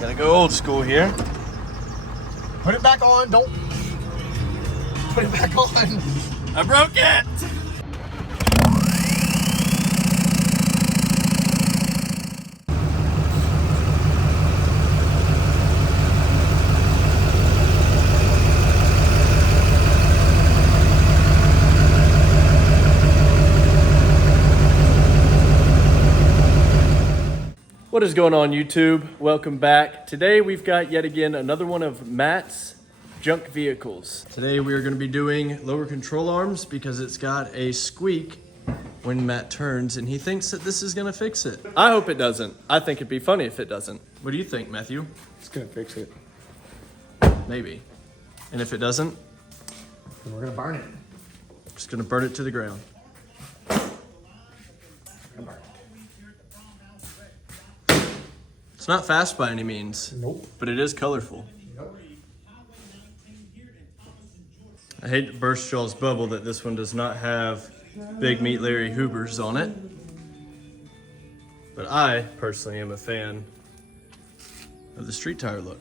Gotta go old school here. Put it back on. Don't put it back on. I broke it. What is going on, YouTube? Welcome back. Today we've got yet again another one of Matt's junk vehicles. Today we are going to be doing lower control arms because it's got a squeak when Matt turns and he thinks that this is going to fix it. I hope it doesn't. I think it'd be funny if it doesn't. What do you think, Matthew? It's gonna fix it. Maybe. And if it doesn't? Then we're gonna burn it. Just going to burn it to the ground. It's not fast by any means. Nope. But it is colorful. Nope. I hate to burst y'all's bubble that this one does not have Big Meat Larry Hoobers on it. But I personally am a fan of the street tire look.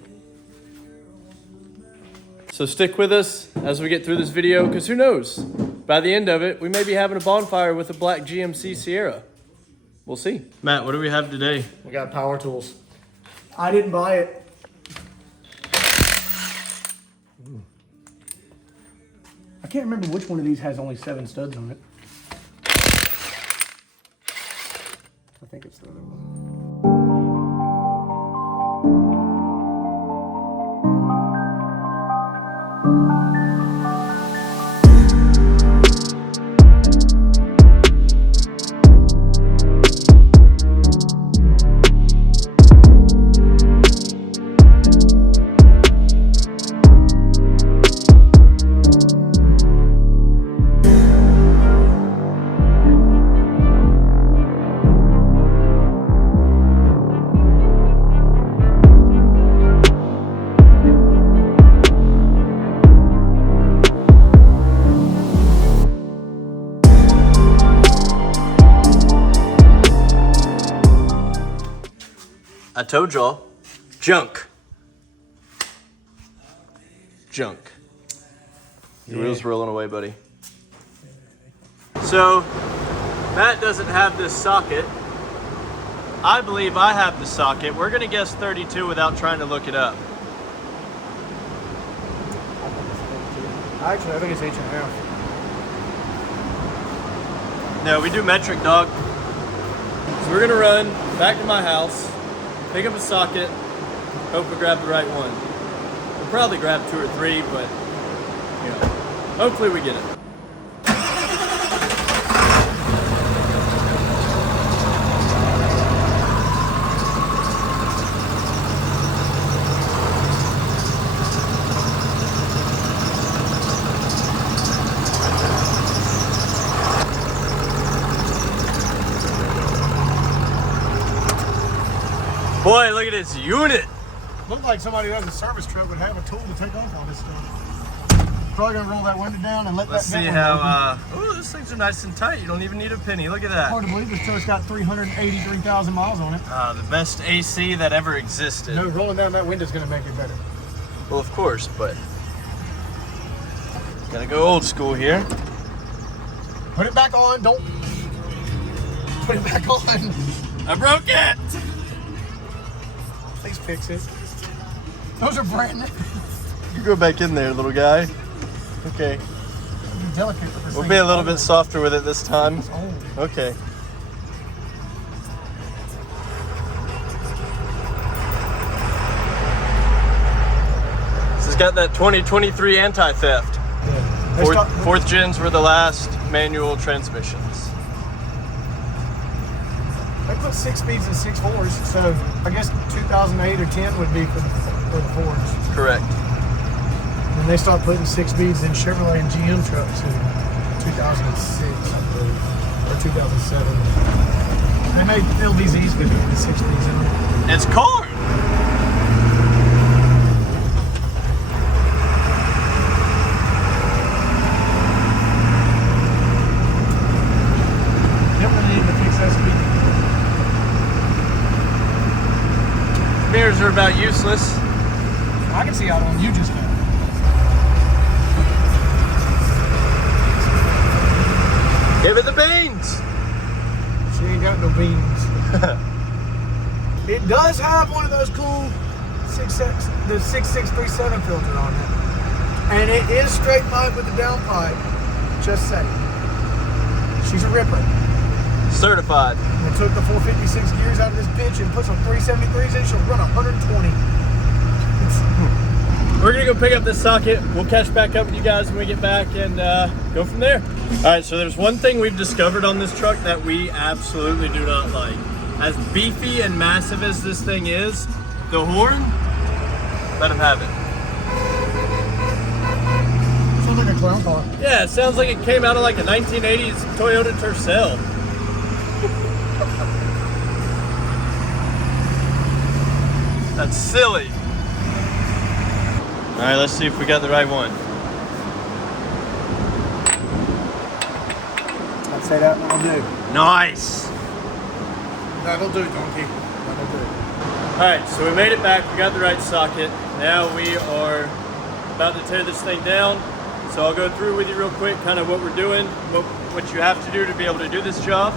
So stick with us as we get through this video, because who knows? By the end of it, we may be having a bonfire with a black GMC Sierra. We'll see. Matt, what do we have today? We got power tools. I didn't buy it. I can't remember which one of these has only 7 studs on it. I think it's the other one. I told y'all, junk. Junk. The wheel's rolling away, buddy. So, Matt doesn't have this socket. I believe I have the socket. We're gonna guess 32 without trying to look it up. Actually, I think it's 8.5. No, we do metric, dog. So we're gonna run back to my house, pick up a socket, hope we grab the right one. We'll probably grab 2 or 3, but you know, hopefully we get it. Boy, look at this unit. Looked like somebody who has a service truck would have a tool to take off all this stuff. Probably gonna roll that window down and let Let's that see how, ooh, these things are nice and tight. You don't even need a penny. Look at that. Hard to believe this truck's got 383,000 miles on it. The best AC that ever existed. No, rolling down that window's gonna make it better. Well, of course, but gotta go old school here. Put it back on. Don't put it back on. I broke it. Please fix it. Those are brand new. You go back in there, little guy. Okay. Be delicate with this We'll thing. be a little bit softer with it this time. It's old. Okay. This has got that 2023 anti-theft. Yeah. Fourth gens were the last manual transmissions. They put 6 speeds and 6 fours, so I guess 2008 or 10 would be for the fours. Correct. And they start putting 6 speeds in Chevrolet and GM trucks in 2006, I believe, or 2007. They made LBZs with 6 speeds in them. It's corn. mirrors are about useless. I can see out on you just now. Give it the beans. She ain't got no beans. It does have one of those cool the 6637 filter on it. And it is straight pipe with the downpipe. Just saying. She's a ripper. Certified. We took the 456 gears out of this bitch and put some 373s in. She'll run 120. We're gonna go pick up this socket. We'll catch back up with you guys when we get back and go from there. All right, so there's one thing we've discovered on this truck that we absolutely do not like. As beefy and massive as this thing is, the horn, let him have it. Sounds like a clown car. Yeah, it sounds like it came out of like a 1980s Toyota Tercel. That's silly. All right, let's see if we got the right one. I'd say that'll do. Nice. That'll do, donkey. That'll do. All right, so we made it back. We got the right socket. Now we are about to tear this thing down. So I'll go through with you real quick, kind of what we're doing, what you have to do to be able to do this job.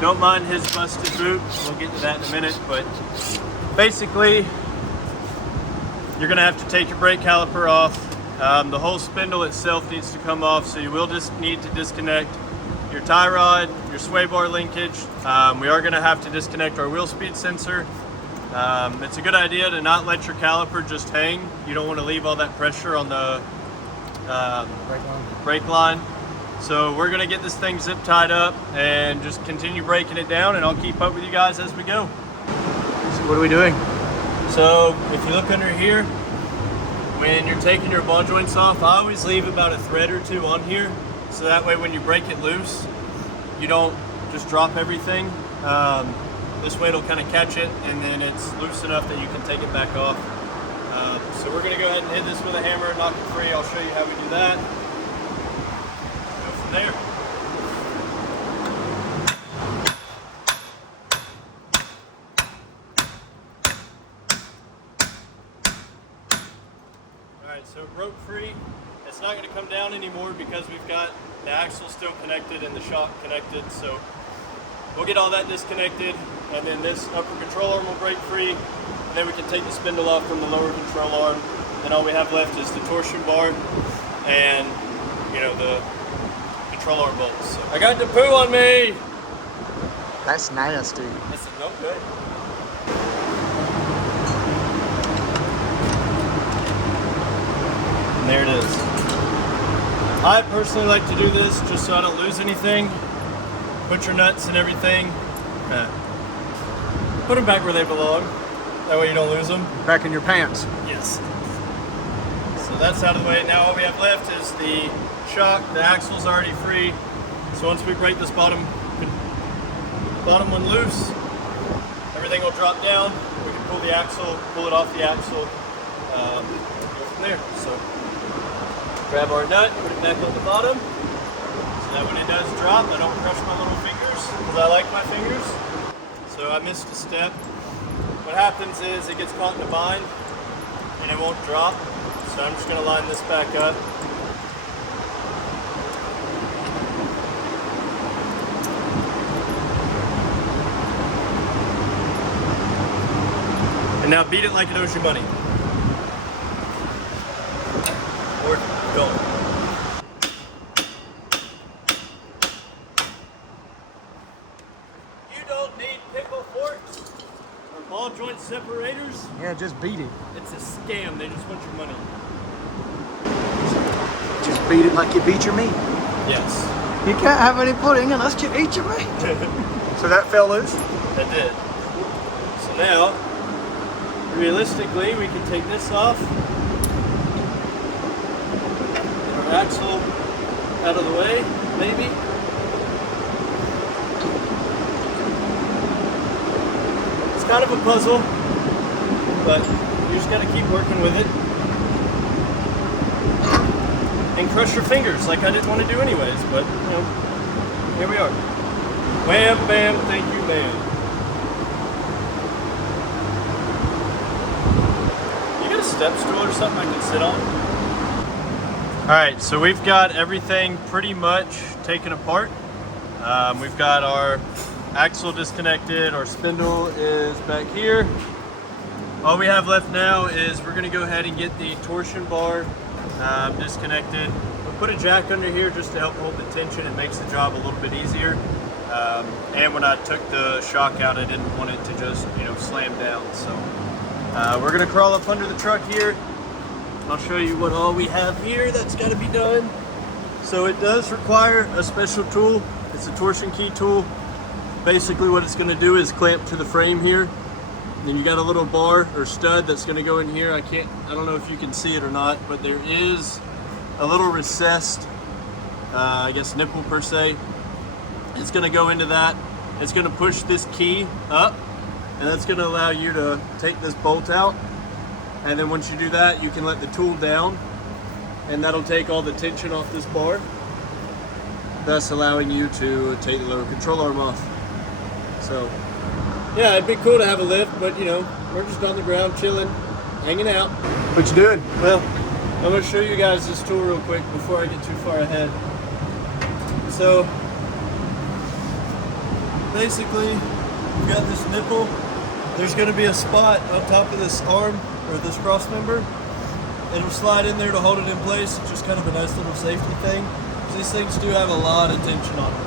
Don't mind his busted boot. We'll get to that in a minute, but basically, you're gonna have to take your brake caliper off. The whole spindle itself needs to come off, so you will just need to disconnect your tie rod, your sway bar linkage. We are gonna have to disconnect our wheel speed sensor. It's a good idea to not let your caliper just hang. You don't wanna leave all that pressure on the brake line. So we're gonna get this thing zip tied up and just continue breaking it down, and I'll keep up with you guys as we go. So what are we doing? So if you look under here, when you're taking your ball joints off, I always leave about a thread or two on here. So that way when you break it loose, you don't just drop everything. This way it'll kind of catch it, and then it's loose enough that you can take it back off. So we're gonna go ahead and hit this with a hammer and knock it free. I'll show you how we do that. Go from there. So it broke free. It's not going to come down anymore because we've got the axle still connected and the shock connected. So we'll get all that disconnected, and then this upper control arm will break free, and then we can take the spindle off from the lower control arm. And all we have left is the torsion bar and, you know, the control arm bolts. So I got the poo on me. That's nasty. This is no good. And there it is. I personally like to do this just so I don't lose anything. Put your nuts and everything. Put them back where they belong. That way you don't lose them. Back in your pants. Yes. So that's out of the way. Now all we have left is the shock. The axle's already free. So once we break this bottom one loose, everything will drop down. We can pull the axle, pull it off the axle, go from there. So grab our nut, put it back on the bottom, so that when it does drop, I don't crush my little fingers, because I like my fingers. So I missed a step. What happens is it gets caught in a bind, and it won't drop. So I'm just going to line this back up. And now beat it like it owes you money. Or don't. You don't need pickle forks or ball joint separators. Yeah, just beat it. It's a scam. They just want your money. Just beat it like you beat your meat. Yes. You can't have any pudding unless you eat your meat. So that fell loose? That did. So now, realistically, we can take this off. Get our axle out of the way, maybe. It's kind of a puzzle, but you just got to keep working with it. And crush your fingers like I didn't want to do anyways, but, you know, here we are. Wham, bam, thank you, bam. step stool or something I can sit on. All right, so we've got everything pretty much taken apart. We've got our axle disconnected, our spindle is back here. All we have left now is we're gonna go ahead and get the torsion bar disconnected. We'll put a jack under here just to help hold the tension. It makes the job a little bit easier. And when I took the shock out, I didn't want it to just, slam down. So we're gonna crawl up under the truck here. I'll show you what all we have here that's gotta be done. So it does require a special tool. It's a torsion key tool. Basically what it's gonna do is clamp to the frame here. Then you got a little bar or stud that's gonna go in here. I don't know if you can see it or not, but there is a little recessed, I guess nipple per se. It's gonna go into that. It's gonna push this key up, and that's gonna allow you to take this bolt out. And then once you do that, you can let the tool down, and that'll take all the tension off this bar, thus allowing you to take the lower control arm off. So, yeah, it'd be cool to have a lift, but we're just on the ground chilling, hanging out. What you doing? Well, I'm gonna show you guys this tool real quick before I get too far ahead. So, basically, we've got this nipple. There's gonna be a spot on top of this arm, or this cross member. It'll slide in there to hold it in place. It's just kind of a nice little safety thing. So these things do have a lot of tension on them.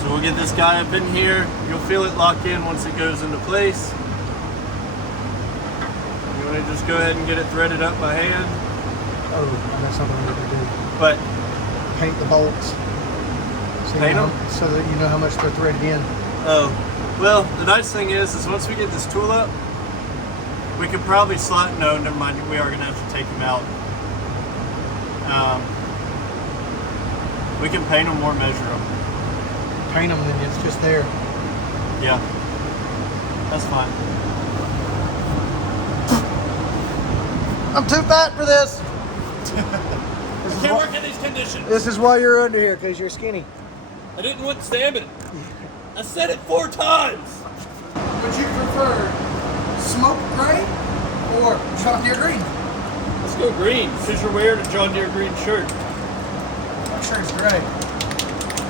So we'll get this guy up in here. You'll feel it lock in once it goes into place. You want to just go ahead and get it threaded up by hand. Oh, that's something we need to do. But Paint the bolts. So paint them? So that you know how much they're threaded in. Oh, well, the nice thing is once we get this tool up, we could probably slide, no, never mind, we are gonna have to take them out. We can paint them or measure them. Paint them and it's just there. Yeah, that's fine. I'm too fat for this. I can't work in these conditions. This is why you're under here, because you're skinny. I didn't want to stab it. I said it 4 times. Would you prefer smoke gray or John Deere green? Let's go green, because you're wearing a John Deere green shirt. My shirt's gray.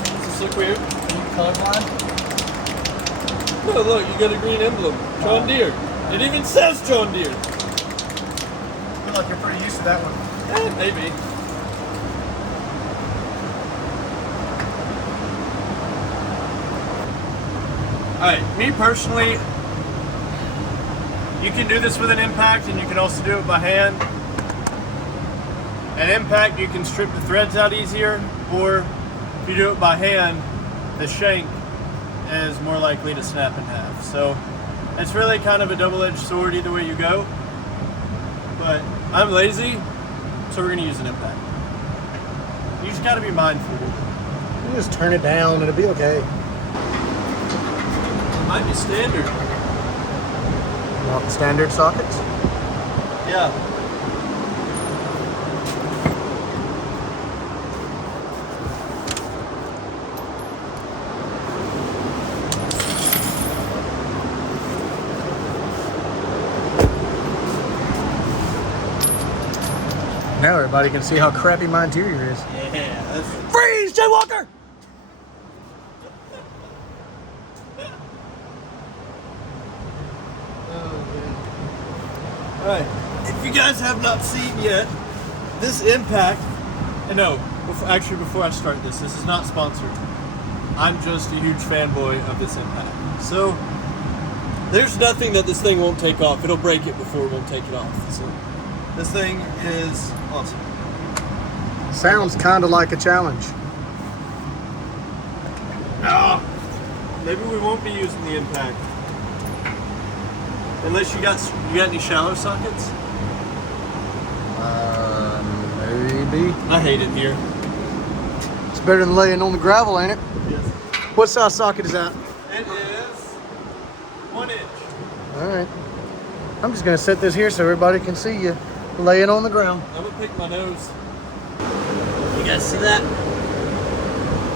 Does this look weird? Are you colorblind? No, look, you got a green emblem. John Deere. It even says John Deere. I feel like you're pretty used to that one. Maybe. Alright, me personally, you can do this with an impact and you can also do it by hand. An impact, you can strip the threads out easier, or if you do it by hand, the shank is more likely to snap in half. So it's really kind of a double-edged sword either way you go. But I'm lazy, so we're gonna use an impact. You just gotta be mindful. You just turn it down, it'll be okay. Might be standard. You want the standard sockets? Yeah. Now everybody can see how crappy my interior is. Yeah, that's... Freeze, Jay Walker! Alright, if you guys have not seen yet, this impact, and no, before I start this is not sponsored. I'm just a huge fanboy of this impact. So, there's nothing that this thing won't take off. It'll break it before it won't take it off. So, this thing is awesome. Sounds kind of like a challenge. Ah, maybe we won't be using the impact. Unless you got any shallow sockets? Maybe. I hate it here. It's better than laying on the gravel, ain't it? Yes. What size socket is that? It is 1 inch. All right. I'm just gonna set this here so everybody can see you laying on the ground. I'm gonna pick my nose. You guys see that?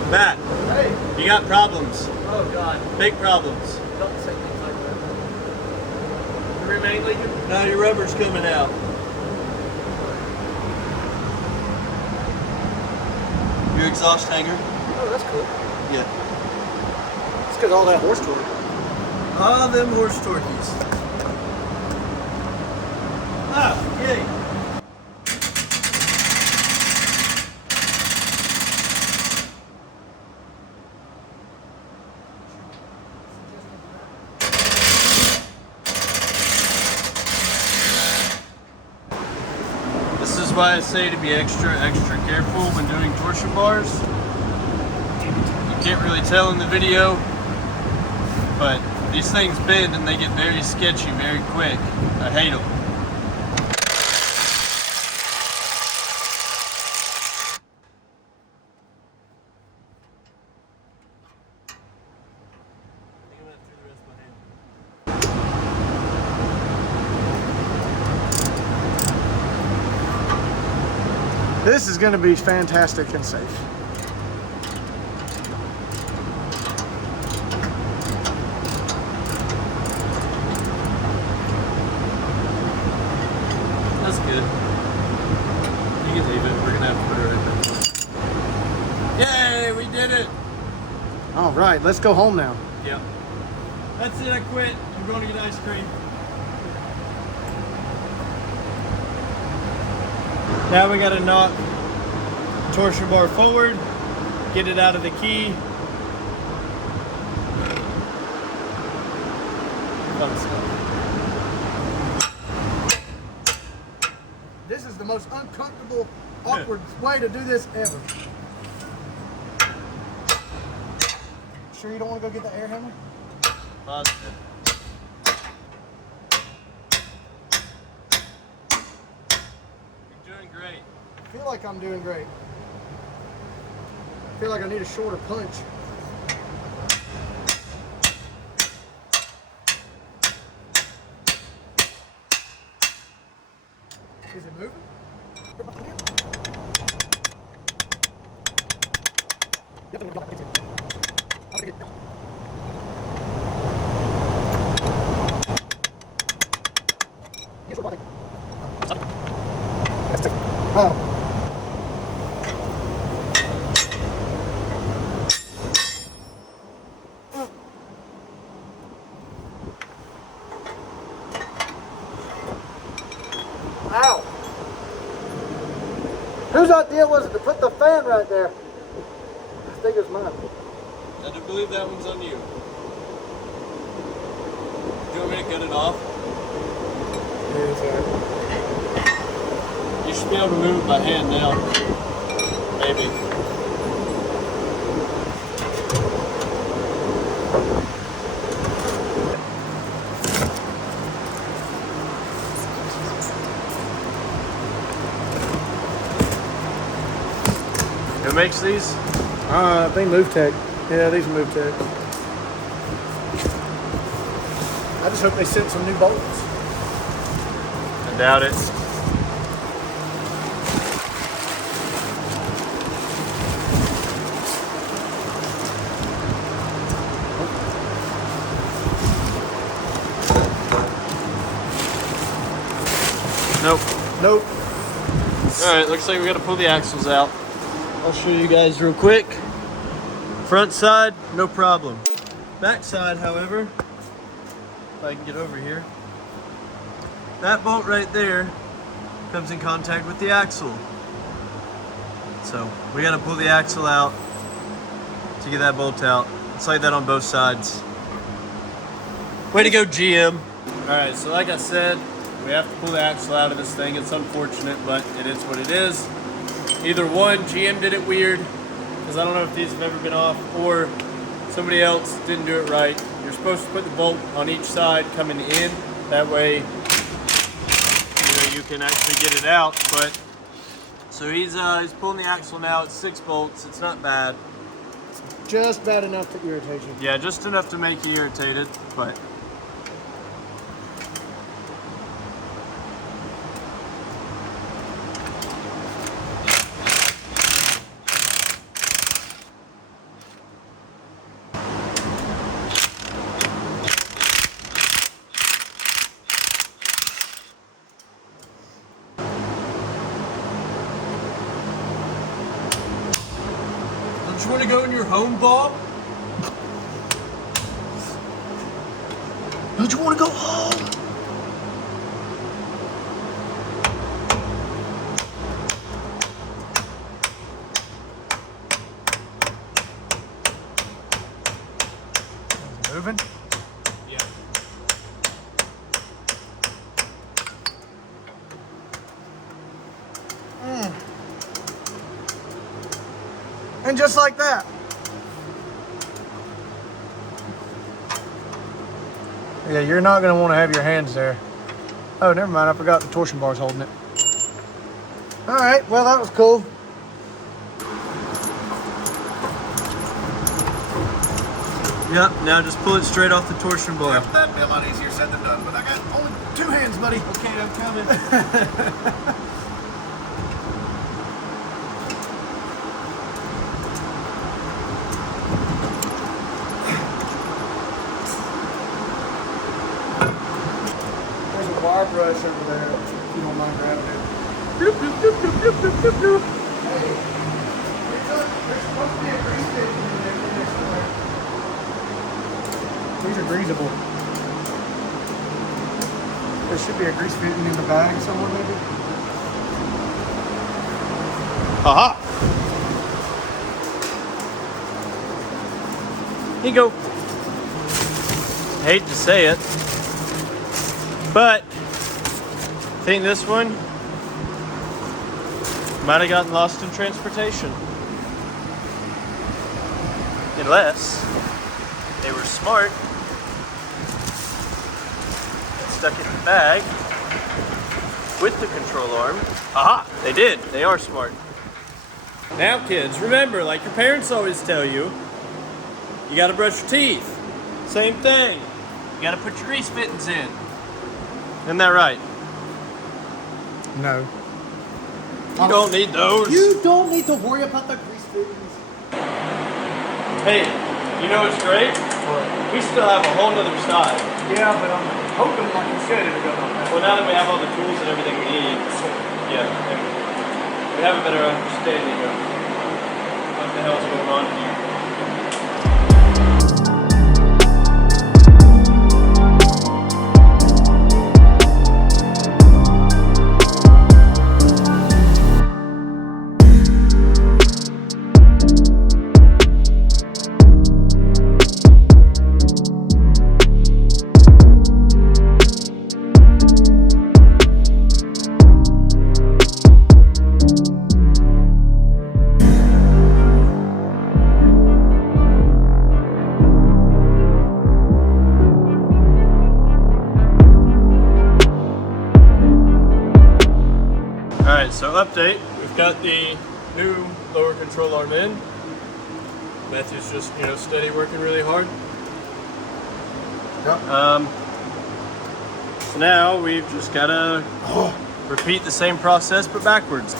Matt, Hey. you got problems. Oh God. Big problems. Don't say things like that. You trim ain't leaking? No, your rubber's coming out. Your exhaust hanger? Oh, that's cool. Yeah. It's because all that horse torque. All them horse torqueys. Ah, yay. This is why I say to be extra careful when doing torsion bars. You can't really tell in the video, but these things bend and they get very sketchy very quick. I hate them. This is going to be fantastic and safe. That's good. You can leave it. We're gonna have to put it right there. Yay, we did it! All right, let's go home now. Yep. That's it, I quit. I'm going to get ice cream. Now we gotta knock the torsion bar forward, get it out of the key. Fun stuff. This is the most uncomfortable, awkward way to do this ever. Sure you don't want to go get the air hammer? Positive. You're doing great. I feel like I'm doing great. I feel like I need a shorter punch. Is it moving? Oh. Ow. Whose idea was it to put the fan right there? I think it's mine. I do believe that one's on you. Do you want me to cut it off? You should be able to move it by hand now. Maybe. Who makes these? I think Move Tech. Yeah, these are Move Tech. I just hope they sent some new bolts. I doubt it. Nope. Nope. Alright, looks like we gotta pull the axles out. I'll show you guys real quick. Front side, no problem. Back side, however, if I can get over here, that bolt right there comes in contact with the axle. So we gotta pull the axle out to get that bolt out. It's like that on both sides. Way to go, GM. Alright, so like I said, we have to pull the axle out of this thing. It's unfortunate, but it is what it is. Either one, GM did it weird, because I don't know if these have ever been off, or somebody else didn't do it right. You're supposed to put the bolt on each side coming in. That way, you can actually get it out. But so he's pulling the axle now. It's 6 bolts. It's not bad. Just bad enough to irritate you. Yeah, just enough to make you irritated, but. want to go in your home, Bob? Don't you want to go home? Moving? Yeah. And just like that. Yeah, you're not going to want to have your hands there. Oh, never mind. I forgot the torsion bar's holding it. All right. Well, that was cool. Yep, now just pull it straight off the torsion bar. That'd be a lot easier said than done, but I got only 2 hands, buddy. Okay, I'm coming. There's a wire brush over there, if you don't mind grabbing it. Bloop, bloop, bloop, bloop, bloop, bloop, bloop, bloop. Hey, there's supposed to be a grease stick in there somewhere. These are greasable. There should be a grease fitting in the bag somewhere, maybe. Aha! Here you go. Hate to say it, but I think this one might have gotten lost in transportation. Unless they were smart and stuck it in the bag with the control arm. Aha! They did. They are smart. Now kids, remember, like your parents always tell you, you gotta brush your teeth. Same thing. You gotta put your grease fittings in. Isn't that right? No. You don't need those. You don't need to worry about the grease fittings. Hey, you know what's great? We still have a whole nother side. Yeah, but I'm hoping like you said it'll go on that. Well, now that we have all the tools and everything we need, yeah, and we have a better understanding of what the hell's going on here. Alright, so update. We've got the new lower control arm in. Matthew's just, steady working really hard. Yep. So now we've just gotta repeat the same process but backwards.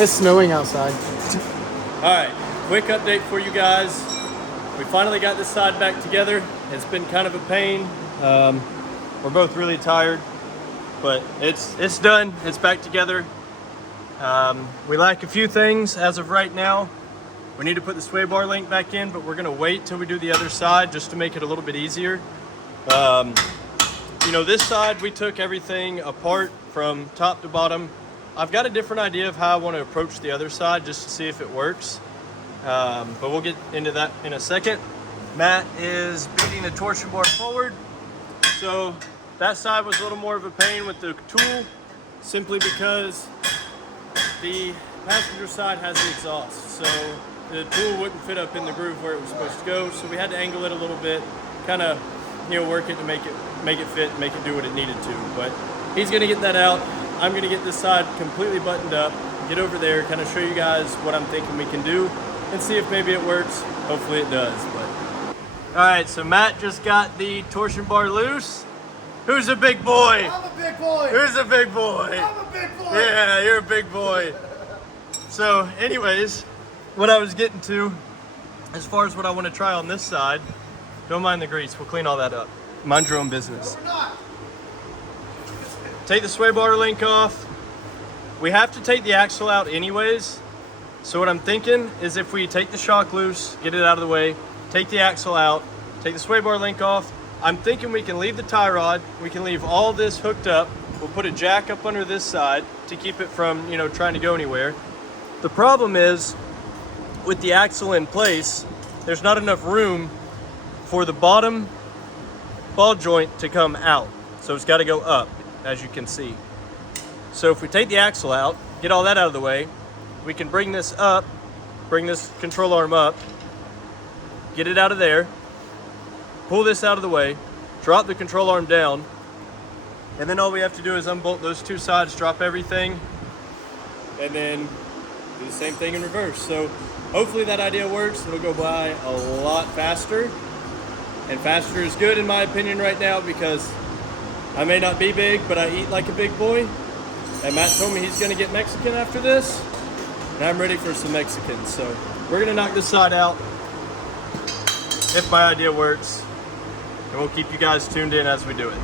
It's snowing outside. Alright, quick update for you guys. We finally got this side back together. It's been kind of a pain. We're both really tired, but it's done. It's back together. We lack a few things as of right now. We need to put the sway bar link back in, but we're gonna wait till we do the other side just to make it a little bit easier. This side we took everything apart from top to bottom. I've got a different idea of how I want to approach the other side just to see if it works. But we'll get into that in a second. Matt is beating the torsion bar forward. So that side was a little more of a pain with the tool, simply because the passenger side has the exhaust. So the tool wouldn't fit up in the groove where it was supposed to go. So we had to angle it a little bit, kind of, work it to make it fit, make it do what it needed to. But he's gonna get that out. I'm gonna get this side completely buttoned up, get over there, kind of show you guys what I'm thinking we can do, and see if maybe it works. Hopefully it does. But all right, so Matt just got the torsion bar loose. Who's a big boy? I'm a big boy. Who's a big boy? I'm a big boy. Yeah, you're a big boy. So anyways, what I was getting to, as far as what I want to try on this side, don't mind the grease, we'll clean all that up. Mind your own business. We're not. Take the sway bar link off, We have to take the axle out anyways. So what I'm thinking is if we take the shock loose, get it out of the way, take the axle out, take the sway bar link off, I'm thinking we can leave the tie rod, we can leave all this hooked up, we'll put a jack up under this side to keep it from, trying to go anywhere. The problem is, with the axle in place, there's not enough room for the bottom ball joint to come out. So it's gotta go up, as you can see. So if we take the axle out, get all that out of the way, we can bring this up, bring this control arm up, get it out of there, pull this out of the way, drop the control arm down, and then all we have to do is unbolt those two sides, drop everything, and then do the same thing in reverse. So hopefully that idea works. It'll go by a lot faster, and faster is good in my opinion right now because I may not be big, but I eat like a big boy. And Matt told me he's gonna get Mexican after this, and I'm ready for some Mexican. So we're gonna knock this side out if my idea works, and we'll keep you guys tuned in as we do it.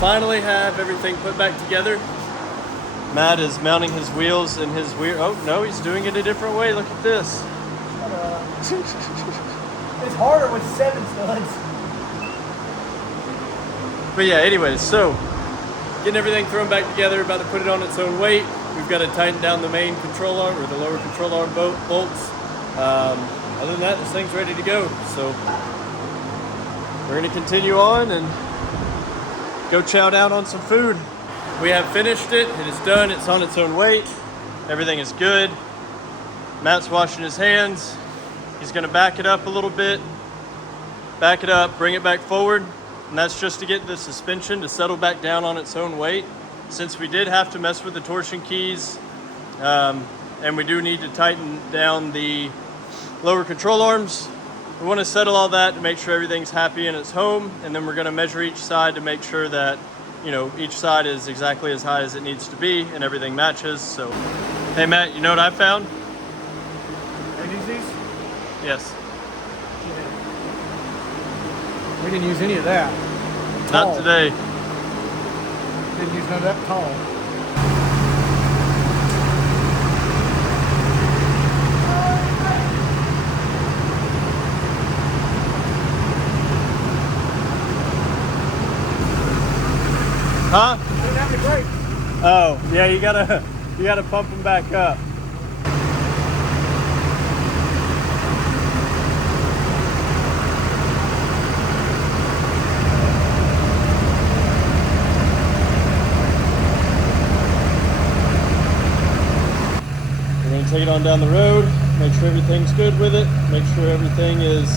Finally have everything put back together. Matt is mounting his wheels and his wheel. Oh no, he's doing it a different way. Look at this. It's harder with 7 studs. But yeah, anyways, so getting everything thrown back together, about to put it on its own weight. We've got to tighten down the main control arm or the lower control arm bolts. Other than that, this thing's ready to go. So we're going to continue on and go chow down on some food. We have finished it. It is done. It's on its own weight. Everything is good. Matt's washing his hands. He's going to back it up a little bit. Back it up, bring it back forward. And that's just to get the suspension to settle back down on its own weight. Since we did have to mess with the torsion keys, and we do need to tighten down the lower control arms, we want to settle all that to make sure everything's happy in its home, and then we're going to measure each side to make sure that, each side is exactly as high as it needs to be and everything matches. So, hey Matt, you know what I found? ADZs? Yes. We didn't use any of that. Not today. Didn't use none of that tall. Huh? Didn't have the brakes. Oh, yeah, you gotta pump them back up. We're gonna take it on down the road, make sure everything's good with it, make sure everything is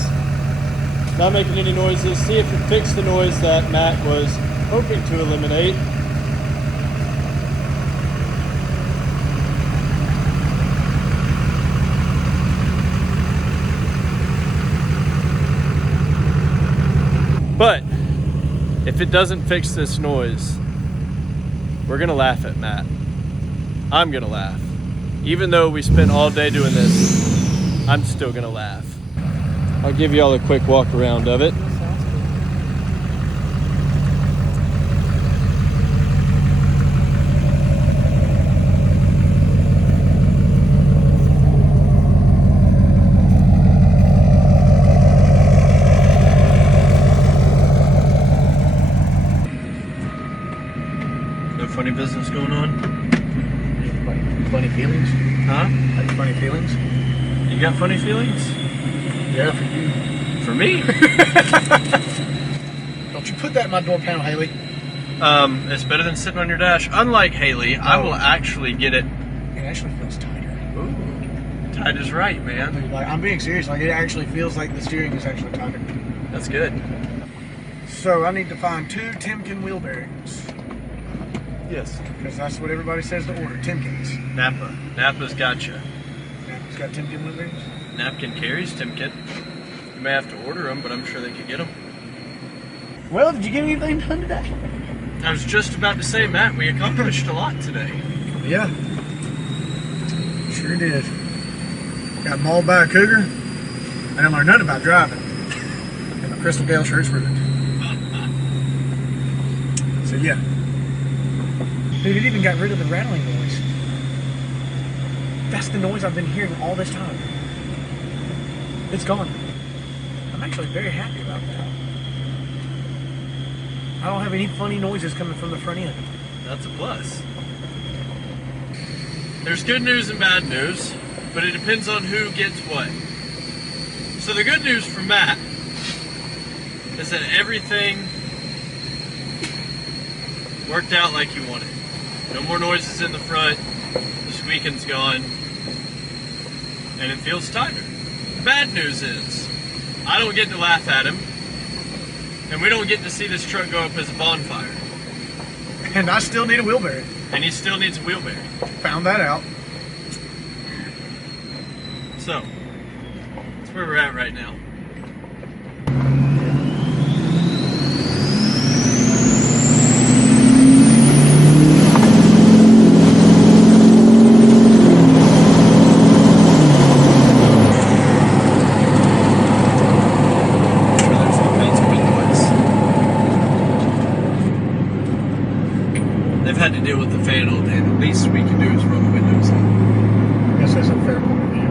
not making any noises. See if it fixed the noise that Matt was hoping to eliminate. But if it doesn't fix this noise, we're gonna laugh at Matt. I'm gonna laugh. Even though we spent all day doing this, I'm still gonna laugh. I'll give y'all a quick walk around of it. No funny business going on? Funny feelings? Huh? Like funny feelings? You got funny feelings? Yeah, for you. For me? Don't you put that in my door panel, Haley. It's better than sitting on your dash. Unlike Haley, I will actually get it. It actually feels tighter. Ooh, tight is right, man. Dude, like, I'm being serious. Like, it actually feels like the steering is actually tighter. That's good. So I need to find 2 Timken wheel bearings. Yes. Because that's what everybody says to order, Timkins. Napa. Napa's gotcha. Napa's got Timken wheel bearings? Napkin carries Timken. You may have to order them, but I'm sure they could get them. Well, did you get anything done today? I was just about to say, Matt, we accomplished a lot today. Yeah. Sure did. Got mauled by a cougar. I didn't learn nothing about driving. And my Crystal Gale shirt's ruined. So yeah. Dude, it even got rid of the rattling noise. That's the noise I've been hearing all this time. It's gone. I'm actually very happy about that. I don't have any funny noises coming from the front end. That's a plus. There's good news and bad news, but it depends on who gets what. So the good news for Matt is that everything worked out like you wanted. No more noises in the front, the squeaking's gone, and it feels tighter. The bad news is, I don't get to laugh at him, and we don't get to see this truck go up as a bonfire. And I still need a wheel bearing. And he still needs a wheel bearing. Found that out. So, that's where we're at right now. Had to deal with the fan all day. The least we can do is roll the windows out. I guess that's a fair point of view.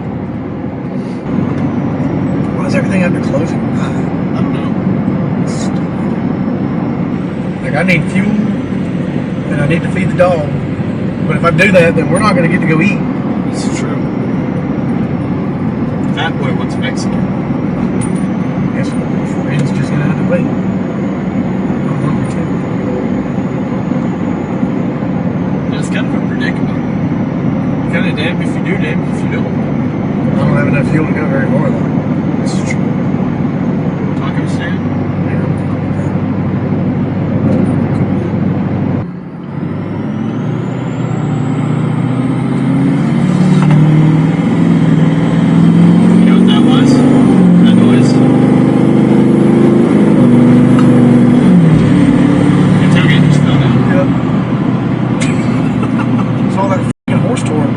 Why is everything under closing? I don't know. Like, I need fuel and I need to feed the dog. But if I do that, then we're not going to get to go eat. This is true. Fat boy wants Mexican. Guess friends just going to have to wait. It's kind of a predicament. You're kind of damned if you do, damned if you don't. I don't have enough fuel to go very far though. This is true. Taco stand? You know what that was? That noise? Your tailgate just fell down. Yep. All that f***ing horse torque.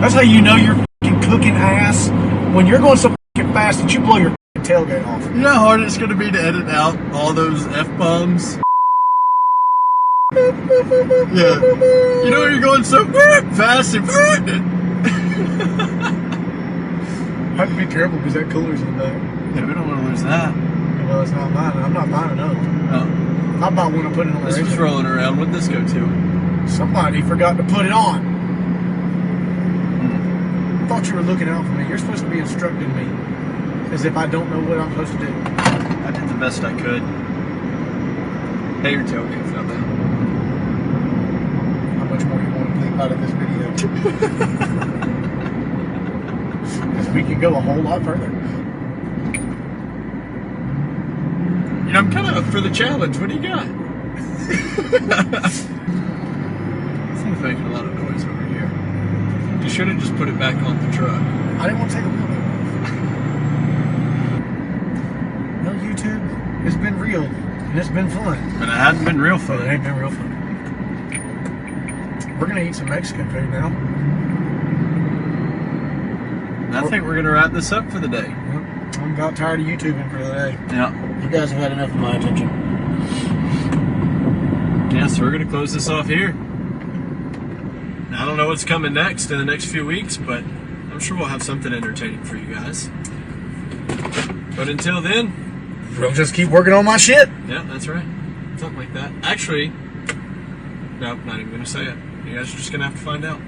That's how you know you're f***ing cooking ass. When you're going so f***ing fast that you blow your f***ing tailgate off. You know how hard it's going to be to edit out all those F-bombs? Yeah. You know you're going so fast and Have to be careful because that cooler's in the back. yeah, we don't want to lose that. Well, it's not mine. I'm not buying another one. Oh. I bought one and put it on the This was radio. rolling around. What'd this go to? Somebody forgot to put it on. I thought you were looking out for me. You're supposed to be instructing me as if I don't know what I'm supposed to do. I did the best I could. Hey, your tailgate fell down. How much more you want to bleep out of this video? Because we can go a whole lot further. You know, I'm kind of up for the challenge. What do you got? This thing's making a lot of noise over here. You should have just put it back on the truck. I didn't want to take a wheel off. Well, YouTube, it's been real, and it's been fun. But it hadn't been real But it fun. ain't been real fun. We're going to eat some Mexican food now. I think we're going to wrap this up for the day. Yep. I'm about tired of YouTubing for the day. Yeah. You guys have had enough of my attention. Yeah, so we're going to close this off here. Now, I don't know what's coming next in the next few weeks, but I'm sure we'll have something entertaining for you guys. But until then, We'll just keep working on my shit. yeah, that's right. Something like that. Actually, no, not even going to say it. You guys are just going to have to find out.